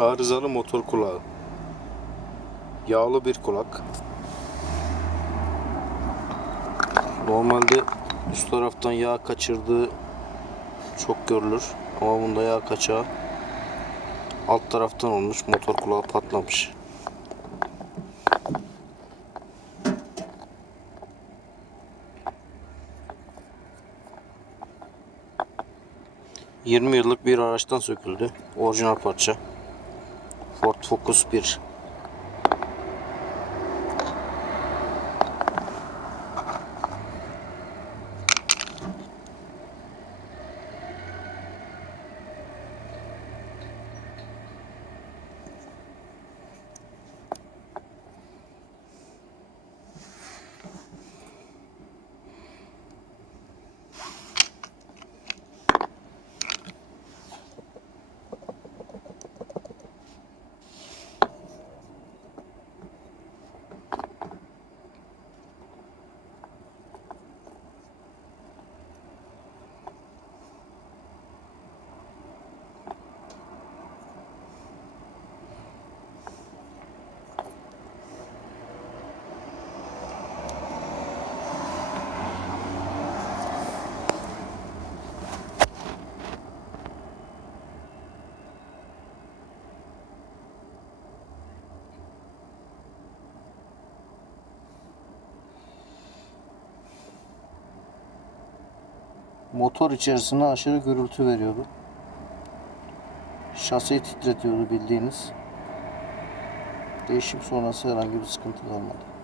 Arızalı motor kulağı. Yağlı bir kulak. Normalde üst taraftan yağ kaçırdığı çok görülür. Ama bunda yağ kaçağı alt taraftan olmuş. Motor kulağı patlamış. ...20 yıllık bir araçtan söküldü. Orijinal parça. Ford Focus 1. Motor içerisine aşırı gürültü veriyordu. Şasiyi titretiyordu bildiğiniz. Değişim sonrası herhangi bir sıkıntı olmadı.